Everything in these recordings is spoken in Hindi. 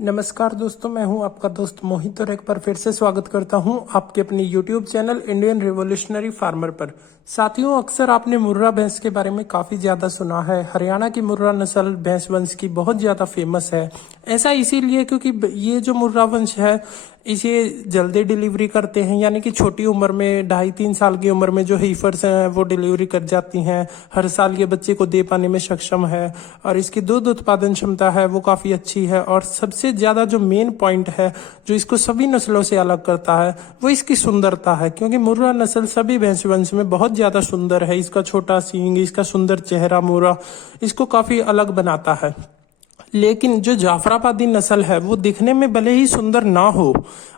नमस्कार दोस्तों, मैं हूं आपका दोस्त मोहित और एक बार फिर से स्वागत करता हूं आपके अपने YouTube channel Indian revolutionary farmer पर। साथियों, अक्सर आपने मुर्रा भैंस के बारे में काफी ज्यादा सुना है। हरियाणा की मुर्रा नस्ल भैंस वंश की बहुत ज्यादा फेमस है। ऐसा इसीलिए क्योंकि ये जो मुर्रा वंश है इसे जल्दी डिलीवरी करते हैं, यानी कि छोटी उम्र में 2.5-3 साल की उम्र में जो हीफर्स हैं वो डिलीवरी कर जाती हैं। हर साल ये बच्चे को दे पाने में सक्षम है और इसकी दूध उत्पादन क्षमता है वो काफी अच्छी है। और सबसे ज्यादा जो मेन पॉइंट है जो इसको सभी नस्लों से अलग करता है वो इसकी सुंदरता है, क्योंकि मुर्रा नस्ल सभी भैंस वंश में बहुत ज्यादा सुंदर है। इसका छोटा सींग, इसका सुंदर चेहरा मुर्रा इसको काफी अलग बनाता है। लेकिन जो जाफराबादी नस्ल है वो दिखने में भले ही सुंदर ना हो,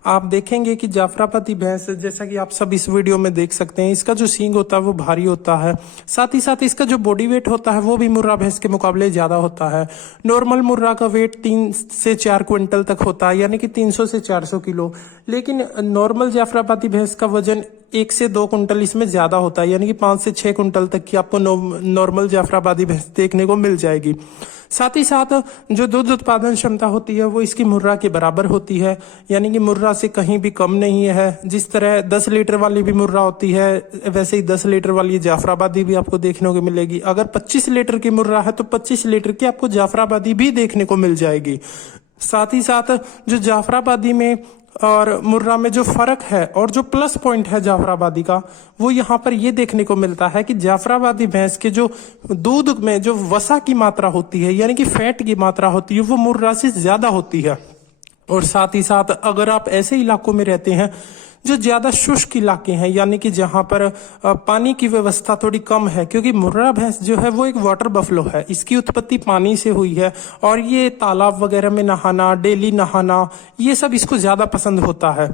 आप देखेंगे कि जाफराबादी भैंस, जैसा कि आप सब इस वीडियो में देख सकते हैं, इसका जो सींग होता है वो भारी होता है। साथ ही साथ इसका जो बॉडी वेट होता है वो भी मुर्रा भैंस के मुकाबले ज्यादा होता है। नॉर्मल मुर्रा का वेट 3 से 4 क्विंटल तक होता है, यानी कि 300 से 400 किलो। लेकिन नॉर्मल जाफराबादी भैंस का वजन 1 से 2 कुंटल इसमें ज्यादा होता है, यानी कि 5 से 6 कुंटल तक की आपको नॉर्मल जाफराबादी भैंस देखने को मिल जाएगी। साथ ही साथ जो दूध उत्पादन क्षमता होती है वो इसकी मुर्रा के बराबर होती है, यानी कि मुर्रा से कहीं भी कम नहीं है। जिस तरह 10 लीटर वाली भी मुर्रा होती है वैसे ही 10 लीटर वाली जाफराबादी भी आपको देखने को मिलेगी। अगर 25 लीटर की मुर्रा है तो 25 लीटर की आपको जाफराबादी भी देखने को मिल जाएगी। साथ ही साथ जो जाफराबादी में और मुर्रा में जो फर्क है और जो प्लस पॉइंट है जाफराबादी का, वो यहाँ पर ये देखने को मिलता है कि जाफराबादी भैंस के जो दूध में जो वसा की मात्रा होती है, यानी कि फैट की मात्रा होती है, वो मुर्रा से ज्यादा होती है। और साथ ही साथ अगर आप ऐसे इलाकों में रहते हैं जो ज्यादा शुष्क इलाके हैं, यानी कि जहां पर पानी की व्यवस्था थोड़ी कम है, क्योंकि मुर्रा भैंस जो है वो एक वाटर बफलो है, इसकी उत्पत्ति पानी से हुई है और ये तालाब वगैरह में नहाना, डेली नहाना, ये सब इसको ज्यादा पसंद होता है।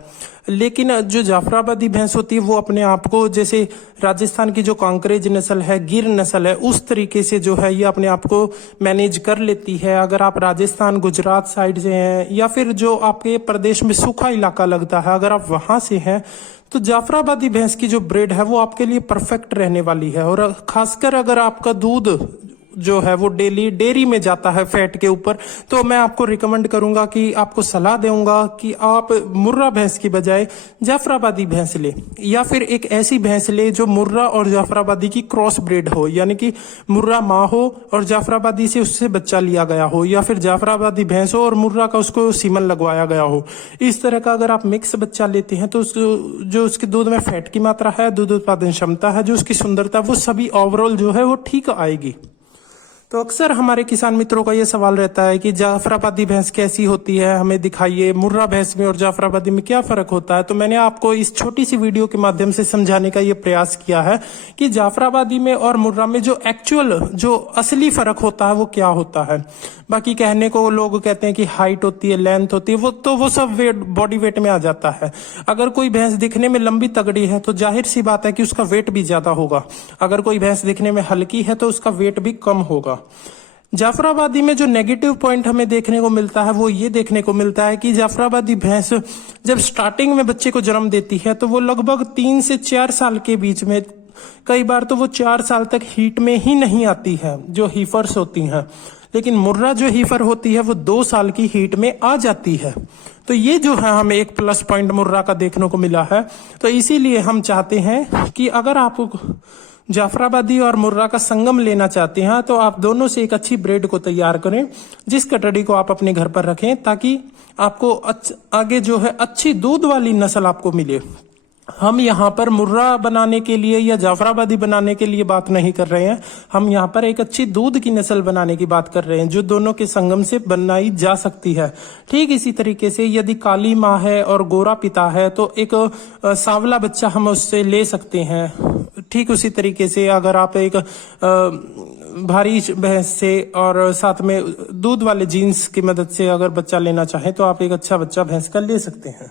लेकिन जो जाफराबादी भैंस होती है वो अपने आप को, जैसे राजस्थान की जो कांकरेज नस्ल है, गिर नस्ल है, उस तरीके से जो है ये अपने आप को मैनेज कर लेती है। अगर आप राजस्थान गुजरात साइड से हैं या फिर जो आपके प्रदेश में सूखा इलाका लगता है, अगर आप वहां से हैं तो जाफराबादी भैंस की जो ब्रीड है वो आपके लिए परफेक्ट रहने वाली है। और खासकर अगर आपका दूध जो है वो डेली डेयरी में जाता है फैट के ऊपर, तो मैं आपको रिकमेंड करूंगा कि आपको सलाह दूंगा कि आप मुर्रा भैंस की बजाय जाफराबादी भैंस ले, या फिर एक ऐसी भैंस ले जो मुर्रा और जाफराबादी की क्रॉस ब्रीड हो, यानी कि मुर्रा माँ हो और जाफराबादी से उससे बच्चा लिया गया हो, या फिर जाफराबादी भैंस हो और मुर्रा का उसको सीमन लगवाया गया हो। इस तरह का अगर आप मिक्स बच्चा लेते हैं तो जो उसके दूध में फैट की मात्रा है, दूध उत्पादन क्षमता है, जो उसकी सुंदरता, वो सभी ओवरऑल जो है वो ठीक आएगी। तो अक्सर हमारे किसान मित्रों का ये सवाल रहता है कि जाफराबादी भैंस कैसी होती है, हमें दिखाइए, मुर्रा भैंस में और जाफराबादी में क्या फर्क होता है। तो मैंने आपको इस छोटी सी वीडियो के माध्यम से समझाने का ये प्रयास किया है कि जाफराबादी में और मुर्रा में जो एक्चुअल, जो असली फर्क होता है वो क्या होता है। बाकी कहने को लोग कहते हैं कि हाइट होती है, लेंथ होती है, वो सब वेट, बॉडी वेट में आ जाता है। अगर कोई भैंस दिखने में लंबी तगड़ी है तो जाहिर सी बात है कि उसका वेट भी ज्यादा होगा। अगर कोई भैंस दिखने में हल्की है तो उसका वेट भी कम होगा। जाफराबादी में जो नेगेटिव पॉइंट हमें देखने को मिलता है वो ये देखने को मिलता है कि जाफराबादी भैंस जब स्टार्टिंग में बच्चे को जन्म देती है तो वो लगभग 3 से 4 साल के बीच में, कई बार तो वो 4 साल तक हीट में ही नहीं आती है, जो हीफर्स होती हैं। लेकिन मुर्रा जो हीफर होती है वो 2 साल की हीट में आ जाती है। तो ये जो है हमें एक प्लस पॉइंट मुर्रा का देखने को मिला है। तो इसीलिए हम चाहते हैं कि अगर आप जाफराबादी और मुर्रा का संगम लेना चाहते हैं तो आप दोनों से एक अच्छी ब्रीड को तैयार करें, जिस कटड़ी को आप अपने घर पर रखें, ताकि आपको आगे जो है अच्छी दूध वाली नस्ल आपको मिले। हम यहाँ पर मुर्रा बनाने के लिए या जाफराबादी बनाने के लिए बात नहीं कर रहे हैं, हम यहाँ पर एक अच्छी दूध की नस्ल बनाने की बात कर रहे हैं जो दोनों के संगम से बनाई जा सकती है। ठीक इसी तरीके से यदि काली माँ है और गोरा पिता है तो एक सांवला बच्चा हम उससे ले सकते हैं। ठीक उसी तरीके से अगर आप एक भारी भैंस से और साथ में दूध वाले जीन्स की मदद से अगर बच्चा लेना चाहें तो आप एक अच्छा बच्चा भैंस का ले सकते हैं।